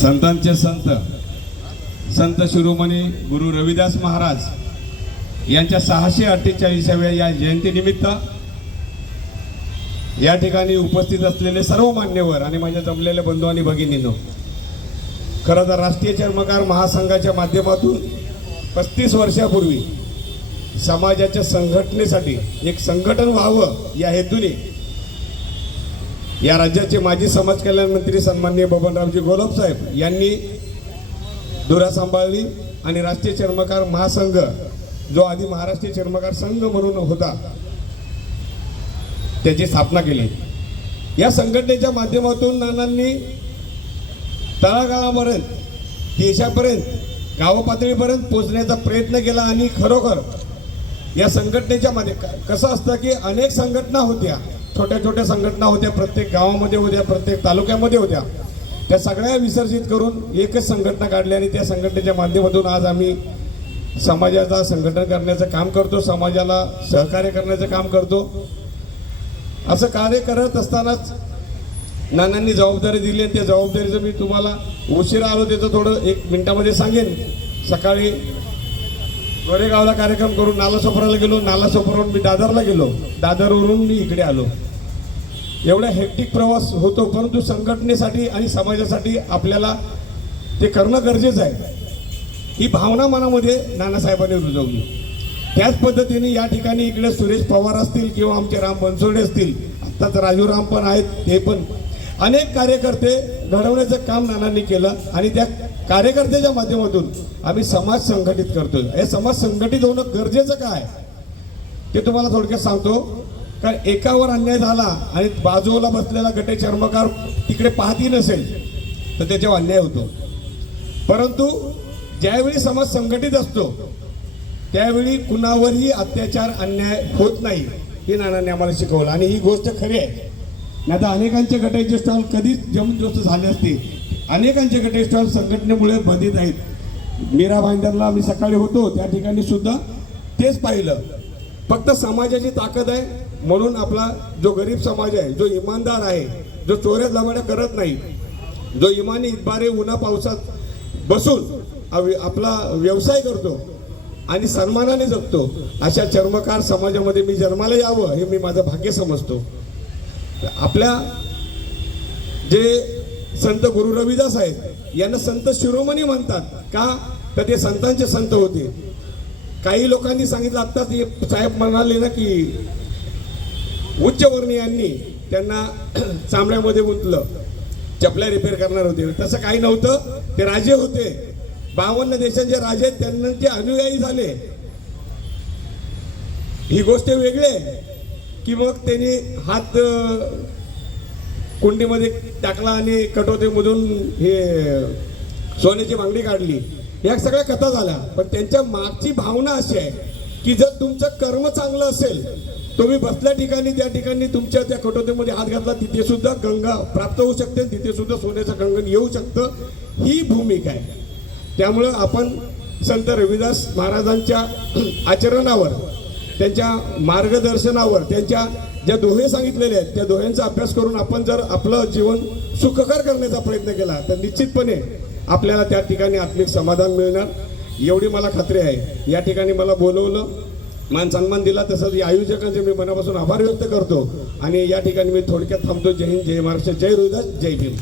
संतांचे संत संत शिरोमणी गुरु रविदास महाराज यांच्या सहाशे अठ्ठेचाळीसाव्या या जयंतीनिमित्त या ठिकाणी उपस्थित असलेले सर्व मान्यवर आणि माझ्या जमलेल्या बंधू आणि भगिनींनो खरं तर राष्ट्रीय चर्मकार महासंघाच्या माध्यमातून पस्तीस वर्षापूर्वी समाजाच्या संघटनेसाठी एक संघटन व्हावं या हेतूने या राज्याचे माजी समाज कल्याण मंत्री सन्माननीय बबनरावजी गोलब साहेब यांनी धुरा सांभाळली आणि राष्ट्रीय चर्मकार महासंघ जो आधी महाराष्ट्रीय चर्मकार संघ म्हणून होता त्याची स्थापना केली. या संघटनेच्या माध्यमातून नानांनी तळागाळापर्यंत देशापर्यंत गावपातळीपर्यंत पोचण्याचा प्रयत्न केला आणि खरोखर या संघटनेच्या मध्ये कसं असतं की अनेक संघटना होत्या. छोट्या छोट्या संघटना होत्या. प्रत्येक गावामध्ये होत्या प्रत्येक तालुक्यामध्ये होत्या. त्या सगळ्या विसर्जित करून एकच संघटना काढली आणि त्या संघटनेच्या माध्यमातून आज आम्ही समाजाचा संघटन करण्याचं काम करतो समाजाला सहकार्य करण्याचं काम करतो. असं कार्य करत असतानाच नानांनी जबाबदारी दिली आणि त्या जबाबदारीचं मी तुम्हाला उशिरा आलो त्याचं थोडं एक मिनिटामध्ये सांगेन. सकाळी गोरेगावला कार्यक्रम करून नालासोपराला गेलो नालासोपरावरून मी दादरला गेलो. दादरवरून मी इकडे आलो. एवढा हेक्टिक प्रवास होतो परंतु संघटनेसाठी आणि समाजासाठी आपल्याला ते करणं गरजेचं आहे. ही भावना मनामध्ये नानासाहेबांनी रुजवली. त्याच पद्धतीने या ठिकाणी इकडे सुरेश पवार असतील किंवा आमचे राम बनसोडे असतील आत्ताच राजू राम पण आहेत ते पण. अनेक कार्यकर्ते घडवण्याचं काम नानांनी केलं आणि त्या कार्यकर्त्याच्या माध्यमातून आम्ही समाज संघटित करतोय. हे समाज संघटित होणं गरजेचं काय? ते तुम्हाला थोडक्यात सांगतो. कारण एकावर अन्याय झाला आणि बाजूला बसलेला गटे चर्मकार तिकडे पाहती नसेल तर त्याच्यावर अन्याय होतो. परंतु ज्यावेळी समाज संघटित असतो त्यावेळी कुणावरही अत्याचार अन्याय होत नाही हे नानांनी आम्हाला शिकवलं. आणि ही गोष्ट खरी आहे. नाही तर अनेकांचे गटाचे स्टॉल कधीच जमजोस्त झाले असते अनेकांचे गटाचे स्टॉल संघटनेमुळे बधित आहेत. मीरा भाईंदरला आम्ही सकाळी होतो त्या ठिकाणी सुद्धा तेच पाहिलं. फक्त समाजाची ताकद आहे म्हणून आपला जो गरीब समाज आहे जो इमानदार आहे जो चोऱ्या लबाड्या करत नाही जो इमानी इतबारे उन्हा पावसात बसून आपला व्यवसाय करतो आणि सन्मानाने जगतो अशा चर्मकार समाजामध्ये मी जन्माला यावं हे मी माझं भाग्य समजतो. आपल्या जे संत गुरु रविदास आहेत. यांना संत शिरोमणी म्हणतात. का? तर ते संतांचे संत होते. काही लोकांनी सांगितलं आत्ताच हे साहेब म्हणाले ना की उच्चवर्णीयांनी त्यांना चांबड्यामध्ये गुंतलं. चपल्या रिपेअर करणार होते. तसं काही नव्हतं. ते राजे होते. बावन्न देशांचे राजे त्यांना जे अनुयायी झाले. ही गोष्ट वेगळी आहे. की मग त्यांनी हात कुंडीमध्ये टाकला आणि कटोतीमधून हे सोन्याची बांगडी काढली. या सगळ्या कथा झाल्या. पण त्यांच्या मागची भावना अशी आहे की जर तुमचं कर्म चांगलं असेल तुम्ही बसल्या ठिकाणी त्या ठिकाणी तुमच्या त्या कटोतीमध्ये हात घातला तिथे सुद्धा गंगा प्राप्त होऊ शकते तिथे सुद्धा सोन्याचं कंगण येऊ शकतं. ही भूमिका आहे. त्यामुळं आपण संत रविदास महाराजांच्या आचरणावर त्यांच्या मार्गदर्शनावर त्यांच्या ज्या दोहे सांगितलेले आहेत त्या दोह्यांचा अभ्यास करून आपण जर आपलं जीवन सुखकर करण्याचा प्रयत्न केला तर निश्चितपणे आपल्याला त्या ठिकाणी आत्मिक समाधान मिळणार. एवढी मला खात्री आहे. या ठिकाणी मला बोलवलं मान सन्मान दिला तसंच या आयोजकांचे मी मनापासून आभार व्यक्त करतो. आणि या ठिकाणी मी थोडक्यात थांबतो. जय हिंद जय महाराष्ट्र जय रुदास जय भीम.